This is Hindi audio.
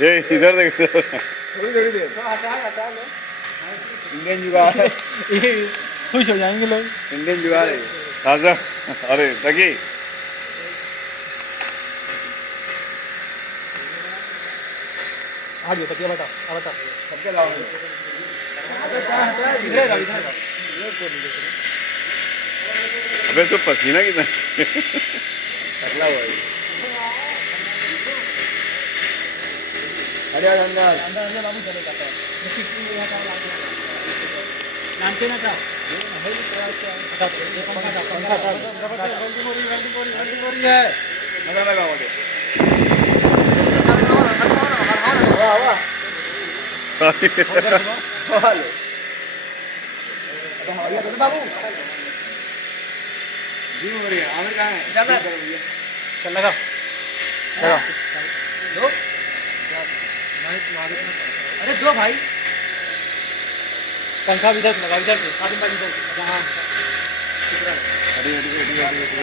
ये इधर देख। थोड़ी देर इंडियन जुगाड़ है। खुश हो जाएंगे लोग। इंडियन जुगाड़ है। आजा। अरे तकी हाँ जी तकिया बता बता सबके लाओ अबे सब पसीना कितना टकला हुआ है। अरे अंदर अंदर बाबू चले जाता है नामते ना का मजा लगा मुझे। बाबू जी बोलिए आमिर कहाँ है? चल लगा लगा दो अरे दो भाई पंखा भी इधर लगा इधर से आदमी इधर हाँ अरे